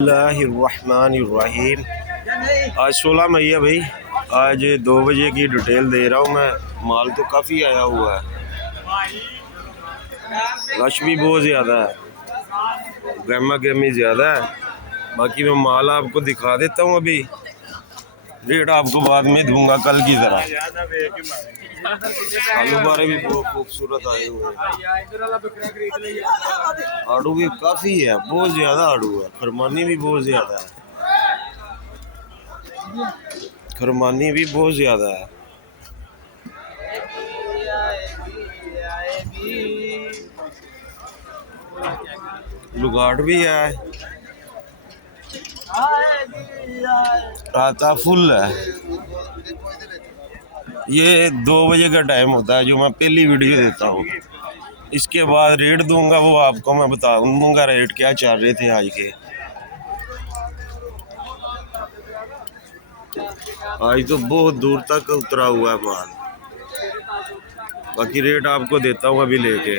बिस्मिल्लाहिर्रहमानिर्रहीम। आज 16 मई है भाई। आज 2 बजे की डिटेल दे रहा हूँ मैं। माल तो काफ़ी आया हुआ है, रश भी बहुत ज़्यादा है, गरमा गरमी ज़्यादा है। बाकी मैं माल आपको दिखा देता हूँ। अभी रेट आपको बाद में दूंगा कल की तरह। आलू बारे भी बहुत खूबसूरत आए हुए हैं। आड़ू भी काफ़ी है, बहुत ज़्यादा आड़ू है। खरमानी भी बहुत ज़्यादा है, खरमानी भी बहुत ज़्यादा है। लुगाड़ भी है, आता फुल है। ये 2 बजे का टाइम होता है जो मैं पहली वीडियो देता हूँ। इसके बाद रेट दूंगा, वो आपको मैं बता दूंगा रेट क्या चल रहे थे आज के। आज तो बहुत दूर तक उतरा हुआ है माल। बाकी रेट आपको देता हूँ अभी लेके।